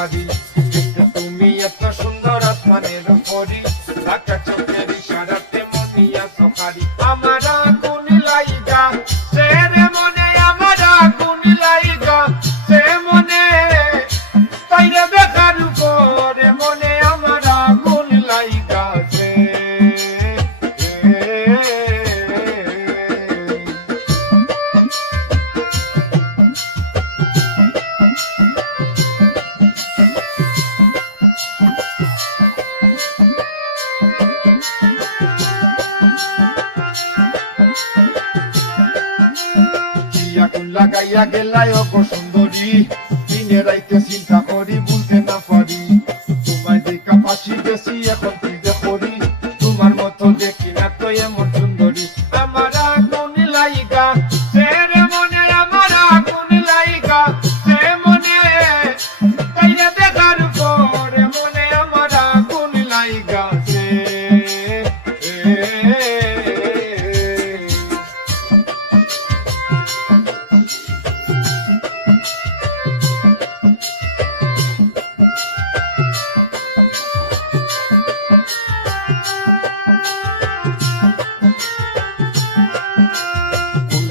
পারি। তুমি এত সুন্দর আসমানের পরি, একটা চোখের ইশারাতে মনিয়া সকারি। আমার আগুন লাইগা সে রে মনে, আমার আগুন লাইগা সে মনে, তাইরে দেখার পরে মনে আমার আগুন লাইগা সে। আগুন লাগাইয়া গেলাই অগো সুন্দরী, দিনে রাইতে চিন্তা করি বলতে না পারি। তোমায় দেখা ফাঁসি বেশি এখন কি যে করি, তোমার মতো দেখি না তো এমন সুন্দরী। আমার আগুন লাইগা সে রে মনে, আমার আগুন লাইগা সে মনে, তাইরে দেখার পরে মনে আমার আগুন লাইগা সে।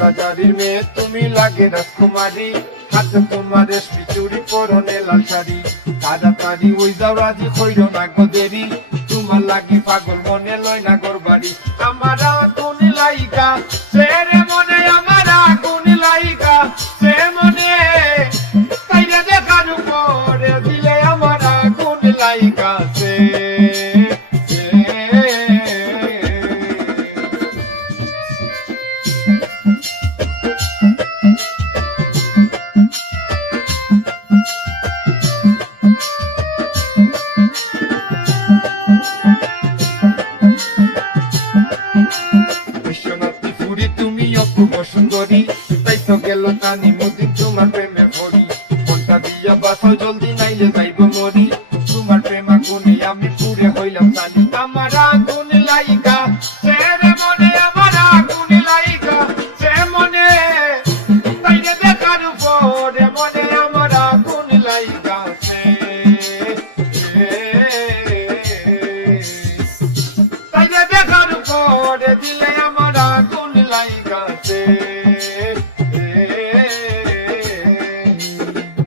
রাজারির মেয়ে তুমি লাগে রাজকুমারী, হাতে তোমার রেশমি চুড়ি পরনে লাল শাড়ি। তাড়াতাড়ি ওই যাও রাজি হইল না গো দেরি, তোমার লাগি পাগল মনে লয় না গোর বাড়ি। আমার আগুন লাইগা সে রে মনে, আমার আগুন লাইগা সে মনে, তাইরে দেখার পরে দিলে আমার আগুন লাইগা সে। বিশ্বনাথী পুরী তুমি অপূর্ব সুন্দরী, তাই তো গেল টানি মোদি তোমার প্রেমে ভরি। কোনটা দিয়া বাসো জলদি নাইলে যাইব মরি, তোমার প্রেম আগুনে আমি পুরে হইলাম জানি। আমার আগুন লাইগা সে রে মনে, আমার আগুন লাইগা সে মনে, তাইরে দেখার পরে মনে আমার আগুন লাইগা সে। তাইরে দেখার পরে দিলে আমার আগুন লাইগা সে।